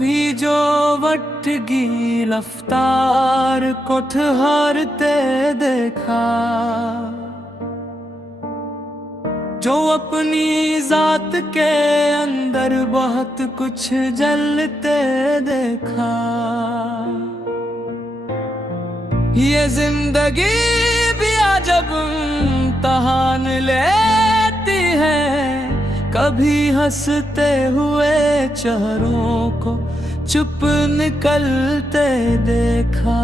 कभी जो वटगी रफ्तार को ठहरते देखा, जो अपनी जात के अंदर बहुत कुछ जलते देखा। ये जिंदगी भी अजब इम्तहान लेती है, कभी हंसते हुए चेहरों को चुप निकलते देखा।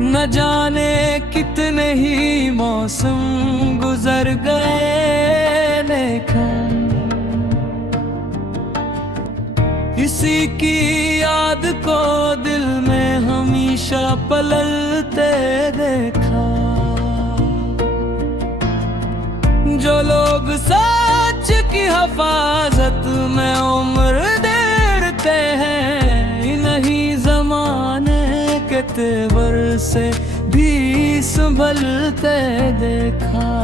न जाने कितने ही मौसम गुजर गए लेकिन इसी की याद को दिल में हमेशा पलते देखा। जो लोग सच की हिफाजत में उम्र देते हैं, इन्हीं जमाने के तेवर से भी संभलते देखा।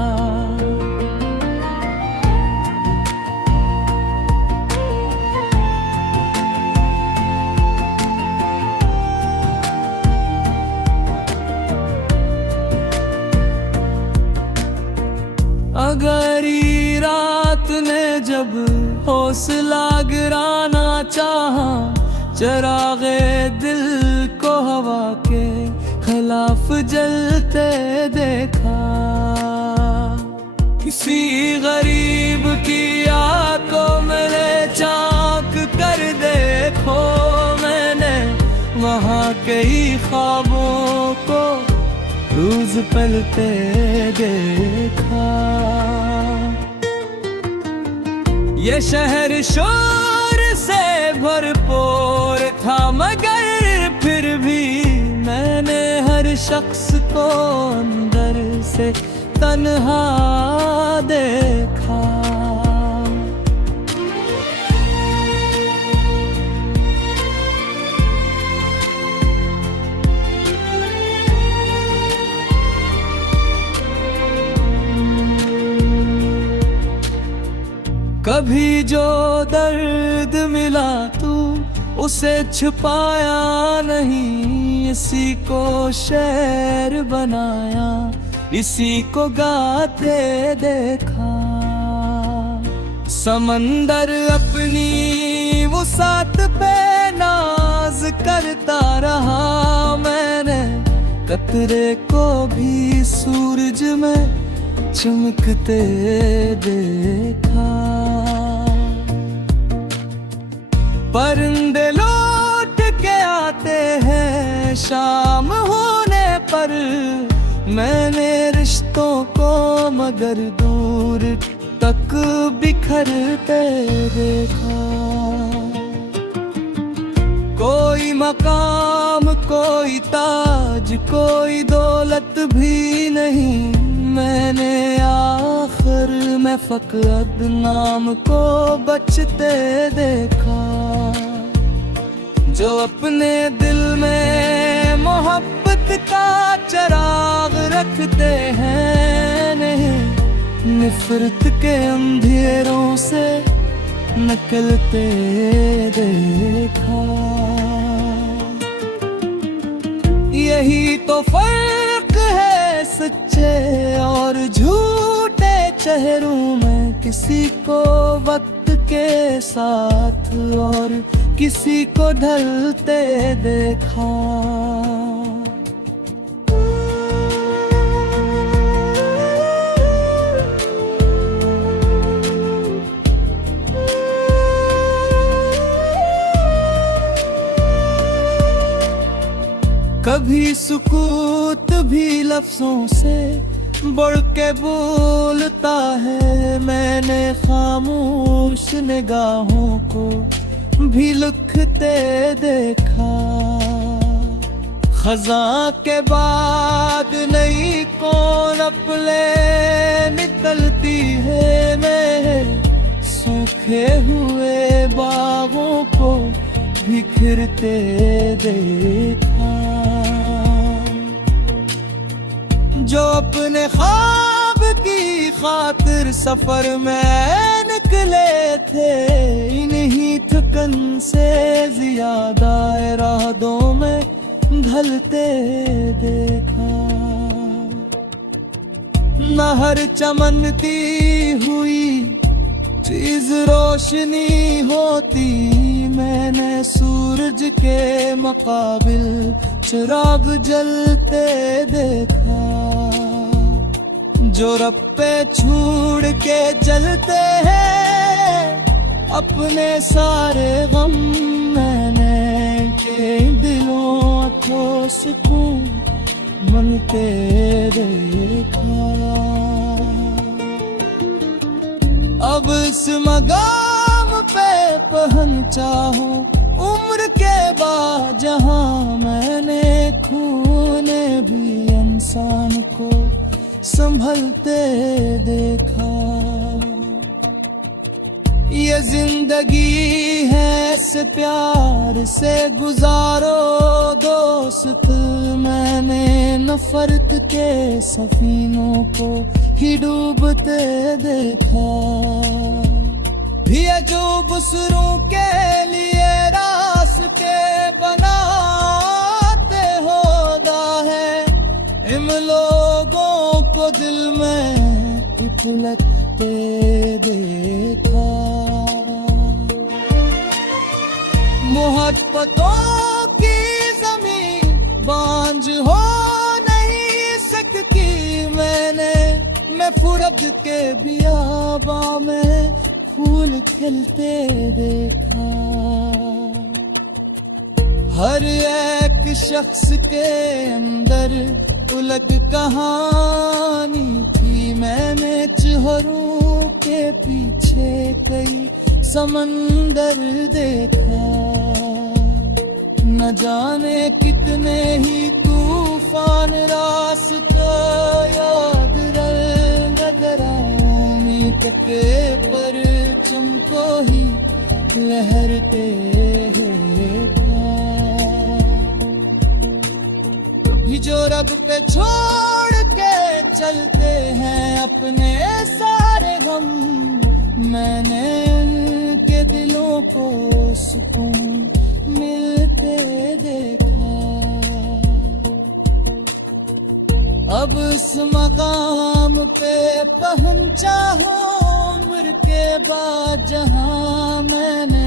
अगरी रात ने जब हौसला गिराना चाहा, चरागे दिल को हवा के खिलाफ जलते देखा। किसी गरीब की आंखों में झांक कर देखो, मैंने वहाँ के ही ख्वाबों को रोज पलते देखा। ये शहर शोर से भरपूर था, मगर फिर भी मैंने हर शख्स को अंदर से तन्हा देखा। कभी जो दर्द मिला तू उसे छुपाया नहीं, इसी को शेर बनाया, इसी को गाते देखा। समंदर अपनी वुसात पे नाज करता रहा, मैंने कतरे को भी सूरज में चमकते देखा। परिंदे लौट के आते हैं शाम होने पर, मैंने रिश्तों को मगर दूर तक बिखरते देखा। कोई मकाम, कोई ताज, कोई दौलत भी नहीं, मैंने आखिर में फकत नाम को बचते देखा। जो अपने दिल में मोहब्बत का चिराग रखते हैं, नहीं नफरत के अंधेरों से निकलते देखा। यही तो फर्क है सच्चे और झूठे चेहरों में, किसी को वक्त के साथ और किसी को ढलते देखा। कभी सुकूत भी लफ्जों से बढ़ के बोलता है, मैंने खामोश निगाहों को भी लिखते देखा। खज़ां के बाद नई कौन अपने निकलती है, मैं सूखे हुए बागों को बिखरते देखा। जो अपने ख्वाब की खातिर सफर में निकले थे, इन्हीं थकन से ज्यादा इरादों में ढलते देखा। नहर चमनती हुई चीज रोशनी होती, मैंने सूरज के मुकाबिल चिराग जलते देखा। जो रप्पे छोड़ के चलते हैं अपने सारे गम, मैंने के दिलों को सुकून मिलते देखा। अब इस मकाम पे पहुंचा हूँ उम्र के बाद, जहाँ मैंने खून भी इंसान को संभलते देखा। ये जिंदगी है, इसे प्यार से गुजारो दोस्त। मैंने नफरत के सफीनों को ही डूबते देखा। ये जो बुसरों के लिए रास्ते बनाते होदा है, इन लोगों को दिल में उलटते देखा। मोहब्बतों की जमीन बांझ हो नहीं सकती, मैं फुरब के बियाबा में फूल खिलते देखा। हर एक शख्स के अंदर अलग कहानी थी, मैंने चेहरों के पीछे कई समंदर देखा। न जाने कितने ही तूफान रास्ता याद नगरामी तक पर चमको ही लहरते देखा। कभी जो रब पे छोड़ के चलते हैं अपने सारे गम, मैंने उनके दिलों को सुकून मिलते देखा। अब इस मकाम पे पहुंचा हूँ उम्र के बाद, जहाँ मैंने